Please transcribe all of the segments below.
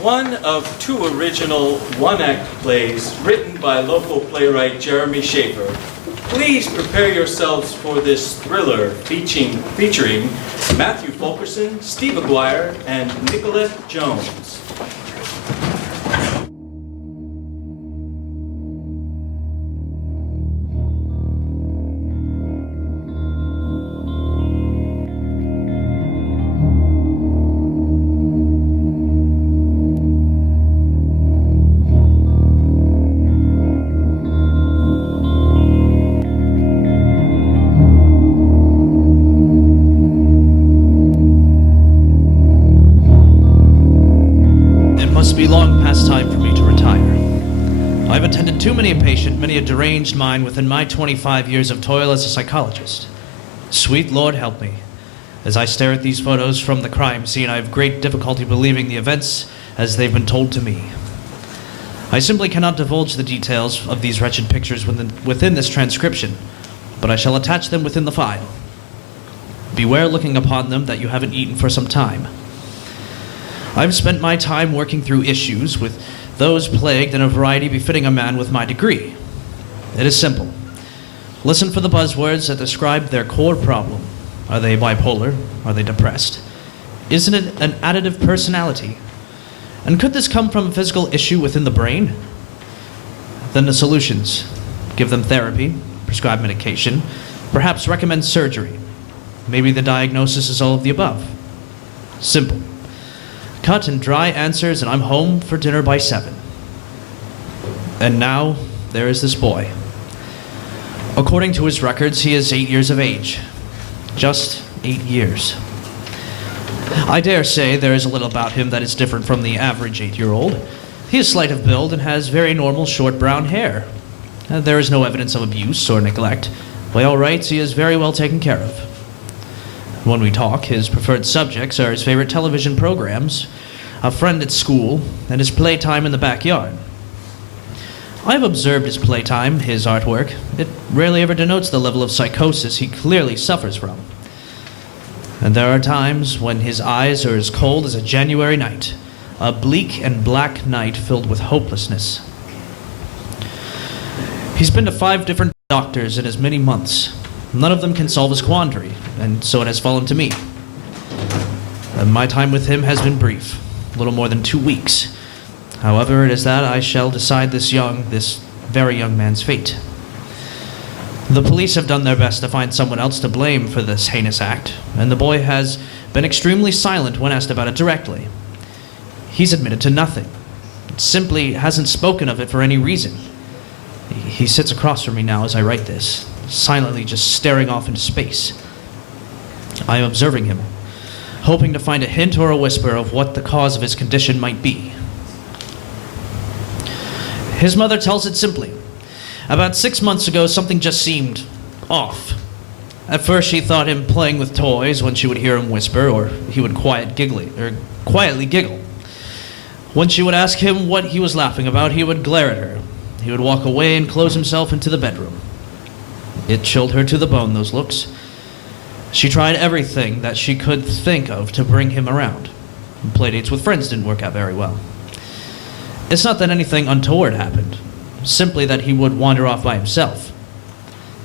one of two original one-act plays written by local playwright Jeremy Shaffer. Please prepare yourselves for this thriller featuring Matthew Fulkerson, Steve Aguirre, and Nickolette Jones. Too many a patient, many a deranged mind within my 25 years of toil as a psychologist. Sweet Lord help me. As I stare at these photos from the crime scene, I have great difficulty believing the events as they've been told to me. I simply cannot divulge the details of these wretched pictures within this transcription, but I shall attach them within the file. Beware looking upon them that you haven't eaten for some time. I've spent my time working through issues with those plagued in a variety befitting a man with my degree. It is simple. Listen for the buzzwords that describe their core problem. Are they bipolar? Are they depressed? Isn't it an additive personality? And could this come from a physical issue within the brain? Then the solutions. Give them therapy, prescribe medication, perhaps recommend surgery. Maybe the diagnosis is all of the above. Simple. Cut and dry answers, and I'm home for dinner by 7. And now, there is this boy. According to his records, he is 8 years of age. Just 8 years. I dare say there is a little about him that is different from the average 8-year-old. He is slight of build and has very normal short brown hair. There is no evidence of abuse or neglect. By all rights, he is very well taken care of. When we talk, his preferred subjects are his favorite television programs, a friend at school, and his playtime in the backyard. I have observed his playtime, his artwork. It rarely ever denotes the level of psychosis he clearly suffers from. And there are times when his eyes are as cold as a January night, a bleak and black night filled with hopelessness. He's been to 5 different doctors in as many months. None of them can solve his quandary, and so it has fallen to me. And my time with him has been brief, a little more than 2 weeks. However, it is that I shall decide this very young man's fate. The police have done their best to find someone else to blame for this heinous act, and the boy has been extremely silent when asked about it directly. He's admitted to nothing. Simply hasn't spoken of it for any reason. He sits across from me now as I write this, silently just staring off into space. I am observing him, hoping to find a hint or a whisper of what the cause of his condition might be. His mother tells it simply. About 6 months ago, something just seemed off. At first, she thought him playing with toys when she would hear him whisper, or he would quietly giggle. When she would ask him what he was laughing about, he would glare at her. He would walk away and close himself into the bedroom. It chilled her to the bone, those looks. She tried everything that she could think of to bring him around. Playdates with friends didn't work out very well. It's not that anything untoward happened, simply that he would wander off by himself.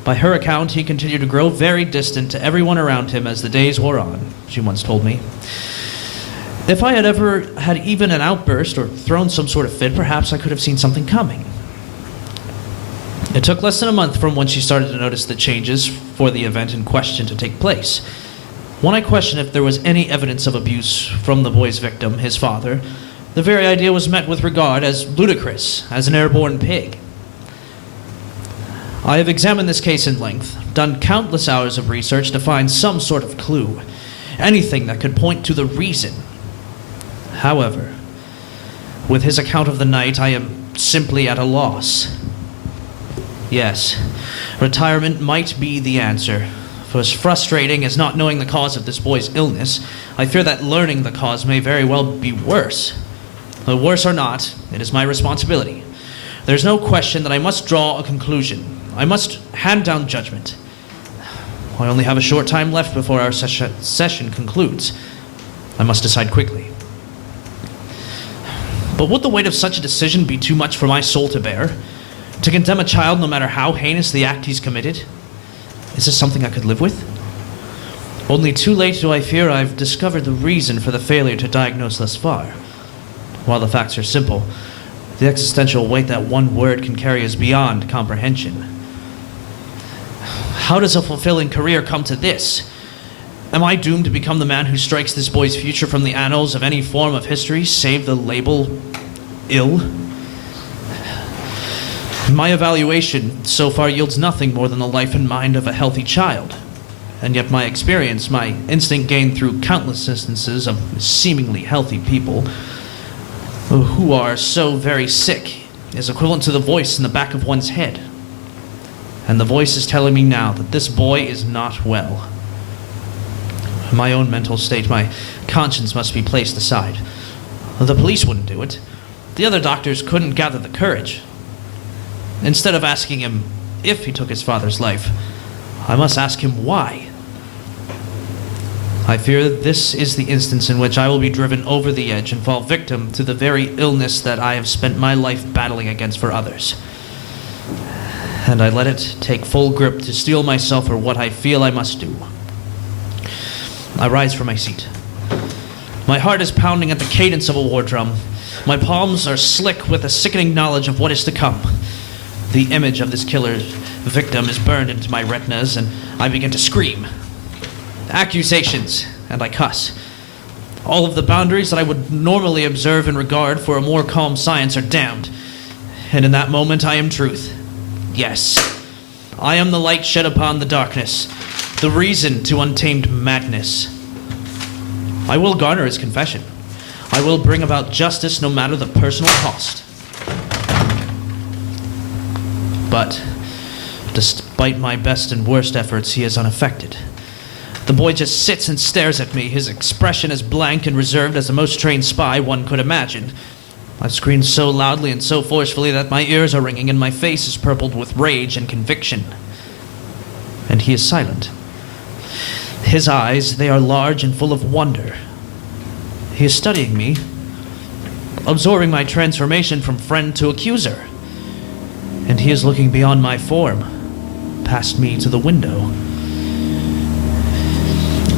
By her account, he continued to grow very distant to everyone around him as the days wore on, she once told me. If I had ever had even an outburst or thrown some sort of fit, perhaps I could have seen something coming. It took less than a month from when she started to notice the changes for the event in question to take place. When I questioned if there was any evidence of abuse from the boy's victim, his father, the very idea was met with regard as ludicrous, as an airborne pig. I have examined this case in length, done countless hours of research to find some sort of clue, anything that could point to the reason. However, with his account of the night, I am simply at a loss. Yes, retirement might be the answer. For as frustrating as not knowing the cause of this boy's illness, I fear that learning the cause may very well be worse. But worse or not, it is my responsibility. There's no question that I must draw a conclusion. I must hand down judgment. I only have a short time left before our session concludes. I must decide quickly. But would the weight of such a decision be too much for my soul to bear? To condemn a child no matter how heinous the act he's committed? Is this something I could live with? Only too late do I fear I've discovered the reason for the failure to diagnose thus far. While the facts are simple, the existential weight that one word can carry is beyond comprehension. How does a fulfilling career come to this? Am I doomed to become the man who strikes this boy's future from the annals of any form of history, save the label ill? My evaluation so far yields nothing more than the life and mind of a healthy child. And yet my experience, my instinct gained through countless instances of seemingly healthy people who are so very sick, is equivalent to the voice in the back of one's head. And the voice is telling me now that this boy is not well. My own mental state, my conscience must be placed aside. The police wouldn't do it. The other doctors couldn't gather the courage. Instead of asking him if he took his father's life, I must ask him why. I fear that this is the instance in which I will be driven over the edge and fall victim to the very illness that I have spent my life battling against for others. And I let it take full grip to steel myself for what I feel I must do. I rise from my seat. My heart is pounding at the cadence of a war drum. My palms are slick with a sickening knowledge of what is to come. The image of this killer's victim is burned into my retinas, and I begin to scream. Accusations, and I cuss. All of the boundaries that I would normally observe and regard for a more calm science are damned. And in that moment I am truth. Yes, I am the light shed upon the darkness, the reason to untamed madness. I will garner his confession. I will bring about justice no matter the personal cost. But, despite my best and worst efforts, he is unaffected. The boy just sits and stares at me, his expression as blank and reserved as the most trained spy one could imagine. I've screamed so loudly and so forcefully that my ears are ringing and my face is purpled with rage and conviction. And he is silent. His eyes, they are large and full of wonder. He is studying me, absorbing my transformation from friend to accuser. And he is looking beyond my form, past me to the window.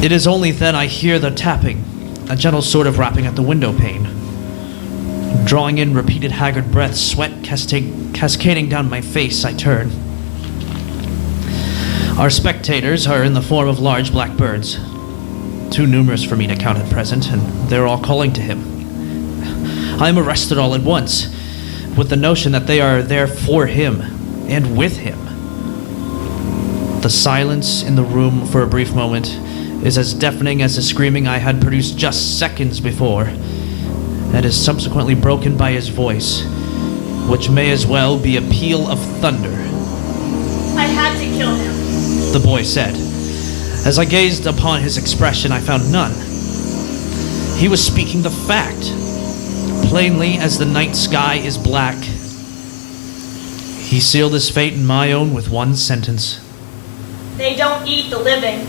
It is only then I hear the tapping, a gentle sort of rapping at the window pane. Drawing in repeated haggard breaths, sweat cascading down my face, I turn. Our spectators are in the form of large black birds. Too numerous for me to count at present, and they're all calling to him. I am arrested all at once, with the notion that they are there for him, and with him. The silence in the room for a brief moment is as deafening as the screaming I had produced just seconds before, and is subsequently broken by his voice, which may as well be a peal of thunder. I had to kill him, the boy said. As I gazed upon his expression, I found none. He was speaking the fact, plainly as the night sky is black. He sealed his fate and my own with one sentence. They don't eat the living.